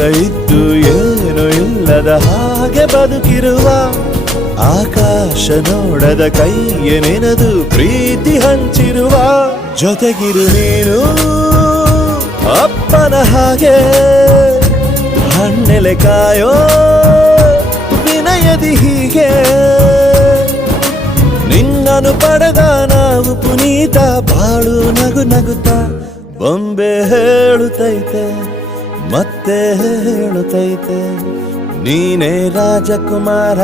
ಎಲ್ಲ ಇದ್ದು ಏನು ಇಲ್ಲದ ಹಾಗೆ ಬದುಕಿರುವ ಆಕಾಶ ನೋಡದ ಕೈಯ ನೆನೆದು ಪ್ರೀತಿ ಹಂಚಿರುವ ಜೊತೆಗಿರು ನೀನು ಅಪ್ಪನ ಹಾಗೆ ಹಣ್ಣೆಲೆ ಕಾಯೋ ವಿನಯದಿ ಹೀಗೆ ನಿನ್ನನು ಪಡೆದ ನಾವು ಪುನೀತ ಬಾಳು ನಗು ನಗುತ್ತಾ ಬೊಂಬೆ ಹೇಳುತ್ತೈತೆ ಮತ್ತೆ ಹೇಳುತ್ತೈತೆ ನೀನೇ ರಾಜಕುಮಾರ.